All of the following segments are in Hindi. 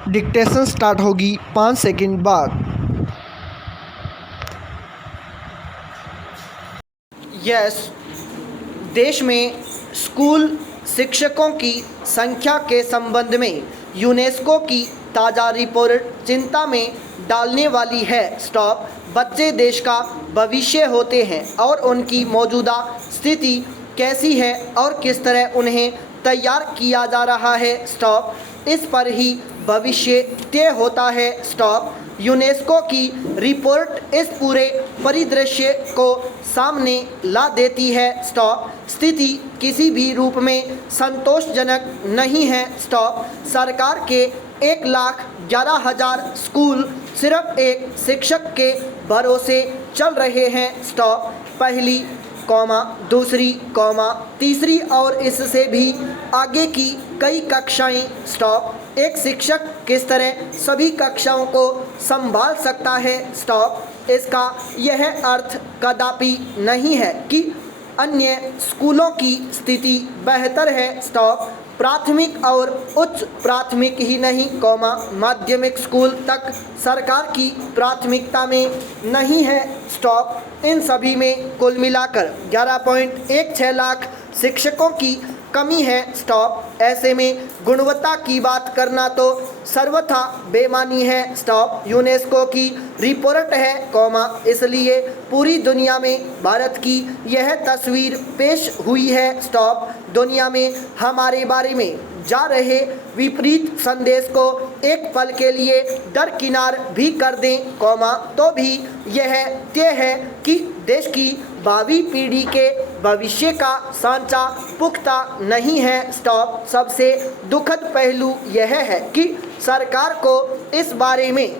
डिक्टेशन स्टार्ट होगी 5 सेकंड बाद। यस, देश में स्कूल शिक्षकों की संख्या के संबंध में यूनेस्को की ताज़ा रिपोर्ट चिंता में डालने वाली है। स्टॉप। बच्चे देश का भविष्य होते हैं और उनकी मौजूदा स्थिति कैसी है और किस तरह उन्हें तैयार किया जा रहा है। स्टॉप। इस पर ही भविष्य तय होता है। स्टॉप। यूनेस्को की रिपोर्ट इस पूरे परिदृश्य को सामने ला देती है। स्टॉप। स्थिति किसी भी रूप में संतोषजनक नहीं है। स्टॉप। सरकार के 1,11,000 स्कूल सिर्फ एक शिक्षक के भरोसे चल रहे हैं। स्टॉप। पहली कॉमा, दूसरी कॉमा, तीसरी और इससे भी आगे की कई कक्षाएं। स्टॉप। एक शिक्षक किस तरह सभी कक्षाओं को संभाल सकता है। स्टॉप। इसका यह अर्थ कदापि नहीं है कि अन्य स्कूलों की स्थिति बेहतर है। स्टॉप। प्राथमिक और उच्च प्राथमिक ही नहीं, कॉमा, माध्यमिक स्कूल तक सरकार की प्राथमिकता में नहीं है। स्टॉप। इन सभी में कुल मिलाकर 11.16 लाख शिक्षकों की कमी है। स्टॉप। ऐसे में गुणवत्ता की बात करना तो सर्वथा बेमानी है। स्टॉप। यूनेस्को की रिपोर्ट है, कॉमा, इसलिए पूरी दुनिया में भारत की यह तस्वीर पेश हुई है। स्टॉप। दुनिया में हमारे बारे में जा रहे विपरीत संदेश को एक पल के लिए दरकिनार भी कर दें, कॉमा, तो भी यह तय है कि देश की भावी पीढ़ी के भविष्य का सांचा पुख्ता नहीं है। स्टॉप। सबसे दुखद पहलू यह है कि सरकार को इस बारे में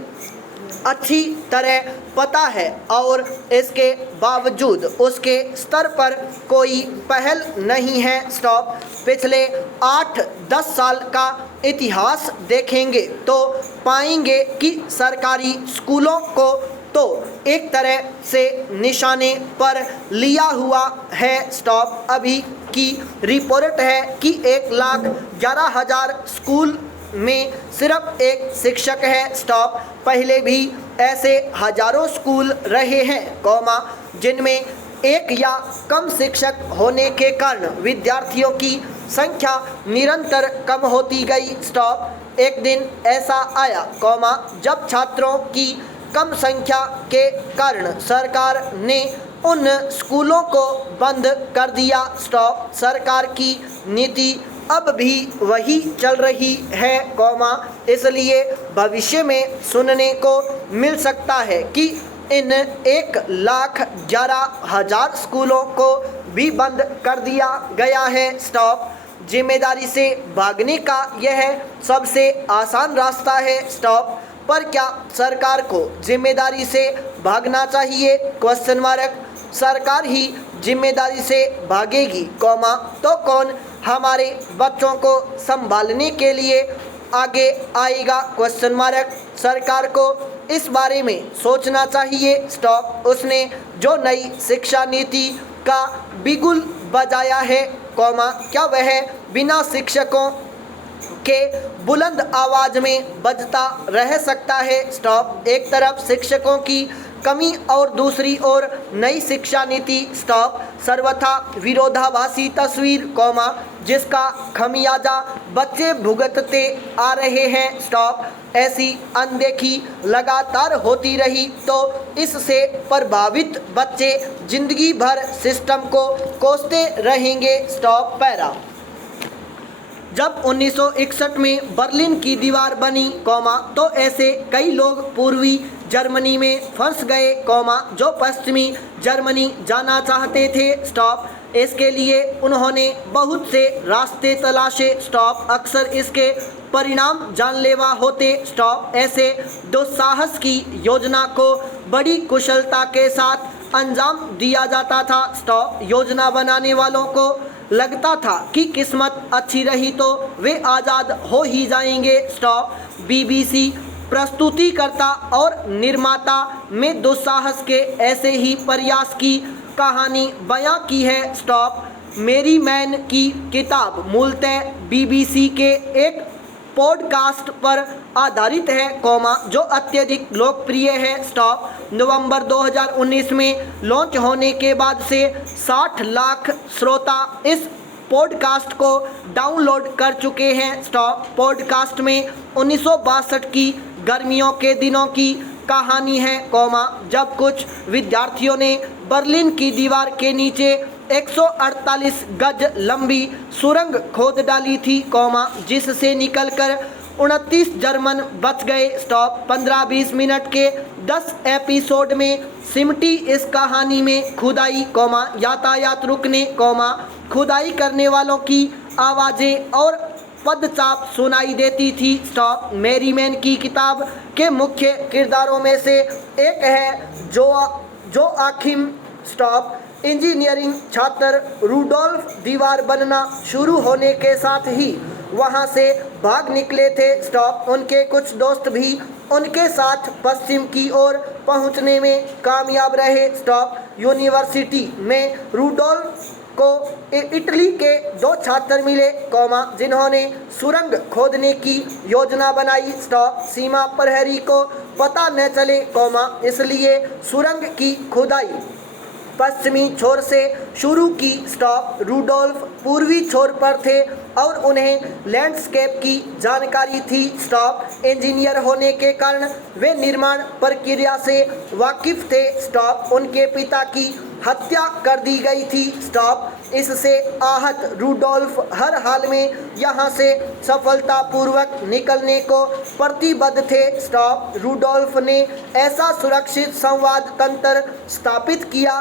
अच्छी तरह पता है और इसके बावजूद उसके स्तर पर कोई पहल नहीं है। स्टॉप। पिछले 8-10 साल का इतिहास देखेंगे तो पाएंगे कि सरकारी स्कूलों को तो एक तरह से निशाने पर लिया हुआ है। स्टॉप। अभी की रिपोर्ट है कि 1,11,000 स्कूल में सिर्फ एक शिक्षक है। स्टॉप। पहले भी ऐसे हजारों स्कूल रहे हैं, कॉमा, जिनमें एक या कम शिक्षक होने के कारण विद्यार्थियों की संख्या निरंतर कम होती गई। स्टॉप। एक दिन ऐसा आया, कॉमा, जब छात्रों की कम संख्या के कारण सरकार ने उन स्कूलों को बंद कर दिया। स्टॉप। सरकार की नीति अब भी वही चल रही है, कॉमा, इसलिए भविष्य में सुनने को मिल सकता है कि इन 1,11,000 स्कूलों को भी बंद कर दिया गया है। स्टॉप। जिम्मेदारी से भागने का यह सबसे आसान रास्ता है। स्टॉप। पर क्या सरकार को जिम्मेदारी से भागना चाहिए? Question mark. सरकार ही जिम्मेदारी से भागेगी, कॉमा, तो कौन हमारे बच्चों को संभालने के लिए आगे आएगा? Question mark. सरकार को इस बारे में सोचना चाहिए। स्टॉप। उसने जो नई शिक्षा नीति का बिगुल बजाया है, कॉमा, क्या वह बिना शिक्षकों के बुलंद आवाज में बजता रह सकता है? स्टॉप। एक तरफ शिक्षकों की कमी और दूसरी ओर नई शिक्षा नीति। स्टॉप। सर्वथा विरोधाभासी तस्वीर, कॉमा, जिसका खमियाजा बच्चे भुगतते आ रहे हैं। स्टॉप। ऐसी अनदेखी लगातार होती रही तो इससे प्रभावित बच्चे जिंदगी भर सिस्टम को कोसते रहेंगे। स्टॉप। पैरा। जब 1961 में बर्लिन की दीवार बनी, कॉमा, तो ऐसे कई लोग पूर्वी जर्मनी में फंस गए, कॉमा, जो पश्चिमी जर्मनी जाना चाहते थे। स्टॉप। इसके लिए उन्होंने बहुत से रास्ते तलाशे। स्टॉप। अक्सर इसके परिणाम जानलेवा होते। स्टॉप। ऐसे दुस्साहस की योजना को बड़ी कुशलता के साथ अंजाम दिया जाता था। स्टॉप। योजना बनाने वालों को लगता था कि किस्मत अच्छी रही तो वे आज़ाद हो ही जाएंगे। स्टॉप। बीबीसी प्रस्तुतिकर्ता और निर्माता में दुस्साहस के ऐसे ही प्रयास की कहानी बयां की है। स्टॉप। मेरी मैन की किताब मूलतः बीबीसी के एक पॉडकास्ट पर आधारित है, जो अत्यधिक लोकप्रिय है। स्टॉप। नवंबर 2019 में लॉन्च होने के बाद से 60 लाख श्रोता इस पॉडकास्ट को डाउनलोड कर चुके हैं। स्टॉप। पॉडकास्ट में 1962 की गर्मियों के दिनों की कहानी है, जब कुछ विद्यार्थियों ने बर्लिन की दीवार के नीचे 148 गज लंबी सुरंग खोद डाली थी, जिससे निकलकर 29 जर्मन बच गए। स्टॉप। 15-20 मिनट के 10 एपिसोड में सिमटी इस कहानी में खुदाई, यातायात रुकने, खुदाई करने वालों की आवाज़ें और पदचाप सुनाई देती थी। स्टॉप। मैरीमैन की किताब के मुख्य किरदारों में से एक है जोआकिम। स्टॉप। इंजीनियरिंग छात्र रूडोल्फ दीवार बनना शुरू होने के साथ ही वहां से भाग निकले थे। स्टॉप। उनके कुछ दोस्त भी उनके साथ पश्चिम की ओर पहुंचने में कामयाब रहे। स्टॉप। यूनिवर्सिटी में रूडोल्फ को इटली के 2 छात्र मिले, जिन्होंने सुरंग खोदने की योजना बनाई। स्टॉप। सीमा प्रहरी को पता न चले, इसलिए सुरंग की खुदाई पश्चिमी छोर से शुरू की। स्टॉप। रूडोल्फ पूर्वी छोर पर थे और उन्हें लैंडस्केप की जानकारी थी। स्टॉप। इंजीनियर होने के कारण वे निर्माण प्रक्रिया से वाकिफ थे। स्टॉप। उनके पिता की हत्या कर दी गई थी। स्टॉप। इससे आहत रूडोल्फ हर हाल में यहाँ से सफलतापूर्वक निकलने को प्रतिबद्ध थे। स्टॉप। रूडोल्फ ने ऐसा सुरक्षित संवाद तंत्र स्थापित किया,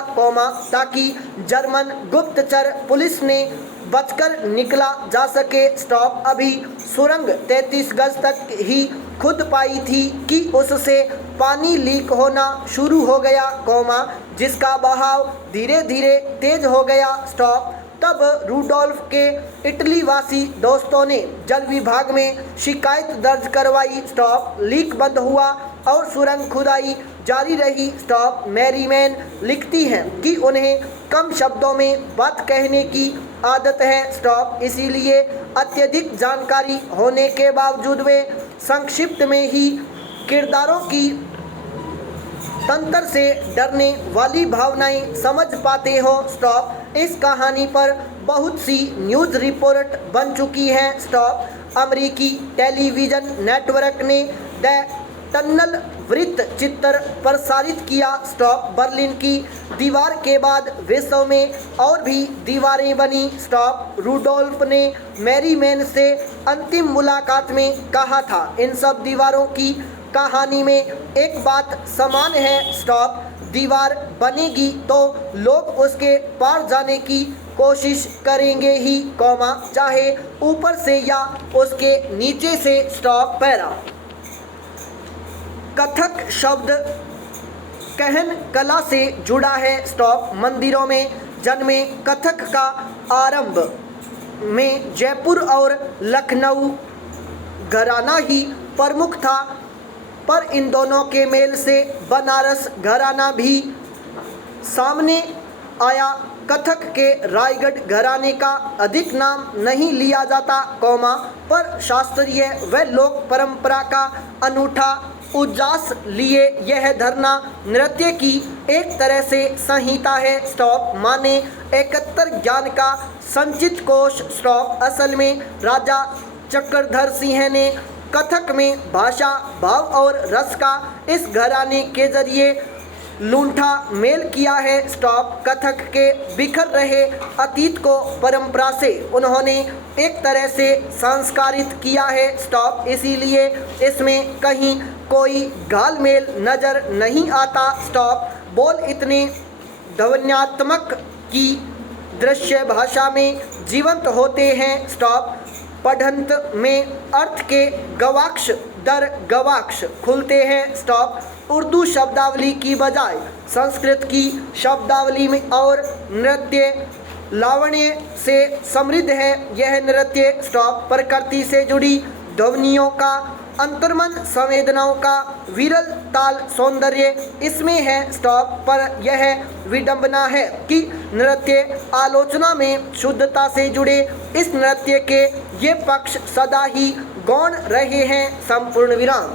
ताकि जर्मन गुप्तचर पुलिस ने बचकर निकला जा सके। स्टॉप। अभी सुरंग 33 गज तक ही खुद पाई थी कि उससे पानी लीक होना शुरू हो गया, जिसका बहाव धीरे धीरे तेज हो गया। स्टॉप। तब रूडोल्फ के इटली वासी दोस्तों ने जल विभाग में शिकायत दर्ज करवाई। स्टॉप। लीक बंद हुआ और सुरंग खुदाई जारी रही। स्टॉप। मैरीमैन लिखती हैं कि उन्हें कम शब्दों में बात कहने की आदत है। स्टॉप। इसीलिए अत्यधिक जानकारी होने के बावजूद वे संक्षिप्त में ही किरदारों की तंत्र से डरने वाली भावनाएं समझ पाते हो। स्टॉप। इस कहानी पर बहुत सी न्यूज़ रिपोर्ट बन चुकी हैं। स्टॉप। अमेरिकी टेलीविज़न नेटवर्क ने द टनल वृत्त चित्र प्रसारित किया। स्टॉप। बर्लिन की दीवार के बाद विश्व में और भी दीवारें बनी। स्टॉप। रूडोल्फ ने मैरीमैन से अंतिम मुलाकात में कहा था, इन सब दीवारों की कहानी में एक बात समान है। स्टॉप। दीवार बनेगी तो लोग उसके पार जाने की कोशिश करेंगे ही, चाहे ऊपर से या उसके नीचे से। स्टॉप। पैरा। कथक शब्द कहन कला से जुड़ा है। स्टॉप। मंदिरों में जन्मे कथक का आरंभ में जयपुर और लखनऊ घराना ही प्रमुख था, पर इन दोनों के मेल से बनारस घराना भी सामने आया। कथक के रायगढ़ घराने का अधिक नाम नहीं लिया जाता, पर शास्त्रीय व लोक परंपरा का अनूठा उजास लिए यह धरना नृत्य की एक तरह से संहिता है। स्टॉप। माने 71 ज्ञान का संचित कोश। स्टॉप। असल में राजा चक्रधर सिंह ने कथक में भाषा, भाव और रस का इस घराने के जरिए लूंठा मेल किया है। स्टॉप। कथक के बिखर रहे अतीत को परंपरा से उन्होंने एक तरह से संस्कारित किया है। स्टॉप। इसीलिए इसमें कहीं कोई घालमेल नज़र नहीं आता। स्टॉप। बोल इतने ध्वन्यात्मक की दृश्य भाषा में जीवंत होते हैं। स्टॉप। पढ़ंत में अर्थ के गवाक्ष दर गवाक्ष खुलते हैं। स्टॉप। उर्दू शब्दावली की बजाय संस्कृत की शब्दावली में और नृत्य लावण्य से समृद्ध है यह नृत्य। स्टॉप। प्रकृति से जुड़ी ध्वनियों का अंतर्मन संवेदनाओं का विरल ताल सौंदर्य इसमें है। स्टॉप। पर यह विडंबना है कि नृत्य आलोचना में शुद्धता से जुड़े इस नृत्य के ये पक्ष सदा ही कौन रहे हैं संपूर्ण विराम।